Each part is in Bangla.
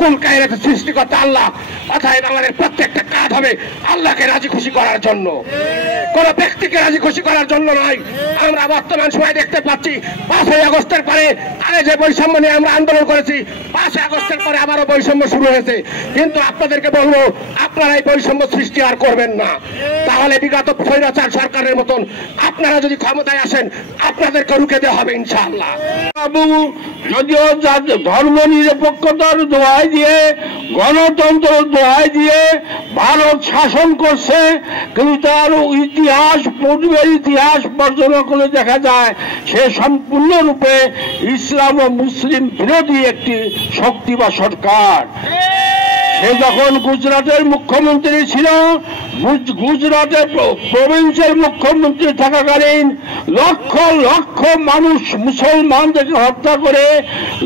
কোন কায়নাতে সৃষ্টিকর্তা আল্লাহ, অতএব আমাদের প্রত্যেকটা কাজ হবে আল্লাহকে রাজি খুশি করার জন্য, কোন ব্যক্তিকে রাজি খুশি করার জন্য নয়। আমরা বর্তমান সময় দেখতে পাচ্ছি 5ই আগস্টের পরে আগে যে বৈষম্য নিয়ে আমরা আন্দোলন করেছি, 5ই আগস্টের পরে আবারও বৈষম্য শুরু হয়েছে। কিন্তু আপনাদেরকে বলবো, আপনারা এই বৈষম্য সৃষ্টি আর করবেন না। তাহলে বিগত স্বৈরাচার সরকারের মতন আপনারা যদি ক্ষমতায় আসেন, আপনাদেরকে রুখে দেওয়া হবে ইনশাআল্লাহ। যদিও ধর্ম নিরপেক্ষতার দোহাই দিয়ে, গণতন্ত্রের দোহাই দিয়ে ভারত শাসন করছে, কিন্তু তার ইতিহাস, পূর্বের ইতিহাস বর্ণনা করে দেখা যায় সে সম্পূর্ণরূপে ইসলাম ও মুসলিম বিরোধী একটি শক্তি বা সরকার। সে যখন গুজরাটের মুখ্যমন্ত্রী ছিল, গুজরাটের প্রভিন্সের মুখ্যমন্ত্রী থাকাকালীন লক্ষ লক্ষ মানুষ মুসলমানদেরকে হত্যা করে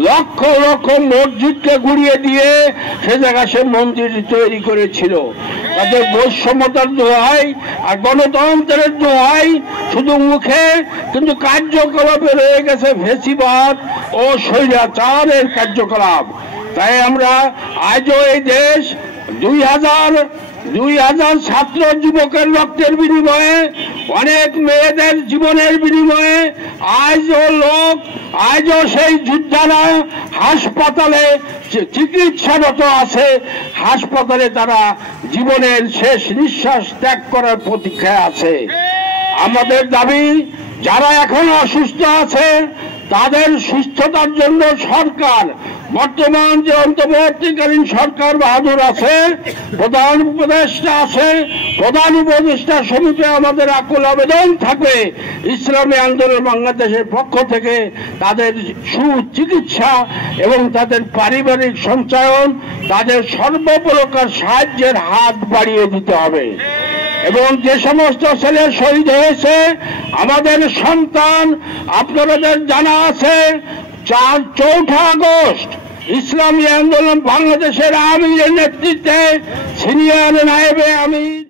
লক্ষ লক্ষ মসজিদকে গুড়িয়ে দিয়ে সে জায়গায় সে মন্দির তৈরি করেছিল। তাদের বৈষম্যতার দোহাই আর গণতন্ত্রের দোহাই শুধু মুখে, কিন্তু কার্যকলাপে রয়ে গেছে ফ্যাসিবাদ ও স্বৈরাচারের কার্যকলাপ। তাই আমরা আজও এই দেশ 2000 ছাত্র যুবকের রক্তের বিনিময়ে, অনেক মেয়েদের জীবনের বিনিময়ে আজও সেই যোদ্ধারা হাসপাতালে চিকিৎসারত আছে, হাসপাতালে তারা জীবনের শেষ নিঃশ্বাস ত্যাগ করার প্রতীক্ষায় আছে। আমাদের দাবি, যারা এখন অসুস্থ আছে তাদের সুস্থতার জন্য সরকার, বর্তমান যে অন্তর্বর্তীকালীন সরকার বাহাদুর আছে, প্রধান উপদেষ্টা আছে, প্রধান উপদেষ্টা সমিতি আমাদের আকুল আবেদন থাকবে ইসলামী আন্দোলন বাংলাদেশের পক্ষ থেকে তাদের সুচিকিৎসা এবং তাদের পারিবারিক সঞ্চয়ন, তাদের সর্বপ্রকার সাহায্যের হাত বাড়িয়ে দিতে হবে। এবং যে সমস্ত ছেলে শহীদ হয়েছে আমাদের সন্তান, আপনাদের জানা আছে 4 আগস্ট ইসলামী আন্দোলন বাংলাদেশের আমিরের নেতৃত্বে সিনিয়র নায়েবে আমির